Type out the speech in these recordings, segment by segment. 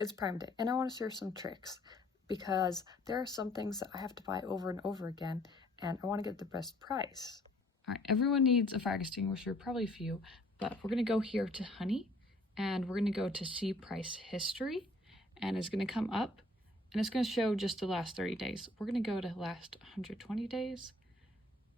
It's Prime Day, and I want to share some tricks because there are some things that I have to buy over and over again, and I want to get the best price. All right, everyone needs a fire extinguisher, probably a few, but we're going to go here to Honey, and we're going to go to see price history, and it's going to come up, and it's going to show just the last 30 days. We're going to go to last 120 days,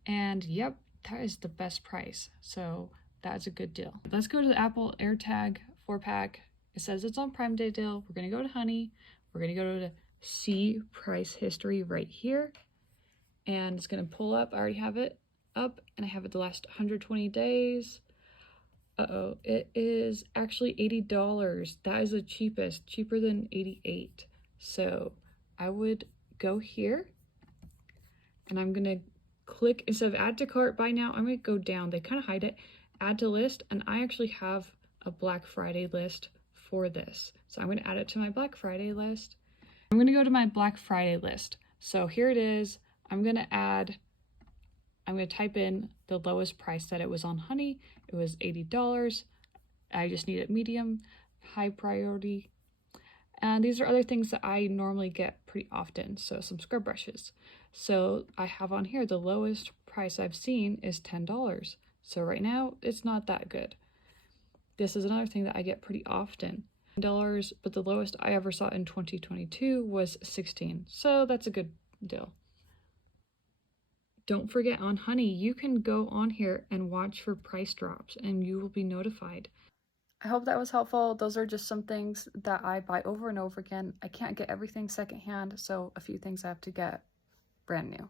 and yep, that is the best price, so that's a good deal. Let's go to the Apple AirTag 4-pack. It says it's on Prime Day deal. We're going to go to Honey. We're going to go to see price history right here. And it's going to pull up. I already have it up, and I have it the last 120 days. Uh-oh, it is actually $80. That is the cheapest, cheaper than 88. So I would go here, and I'm going to click, instead of add to cart buy now, I'm going to go down. They kind of hide it. Add to list, and I actually have a Black Friday list for this. So I'm going to add it to my Black Friday list. I'm going to go to my Black Friday list. So here it is. I'm going to type in the lowest price that it was on Honey. It was $80. I just need it medium, high priority. And these are other things that I normally get pretty often. So some scrub brushes. So I have on here the lowest price I've seen is $10. So right now it's not that good. This is another thing that I get pretty often. $10, but the lowest I ever saw in 2022 was $16. So that's a good deal. Don't forget, on Honey, you can go on here and watch for price drops and you will be notified. I hope that was helpful. Those are just some things that I buy over and over again. I can't get everything secondhand, so a few things I have to get brand new.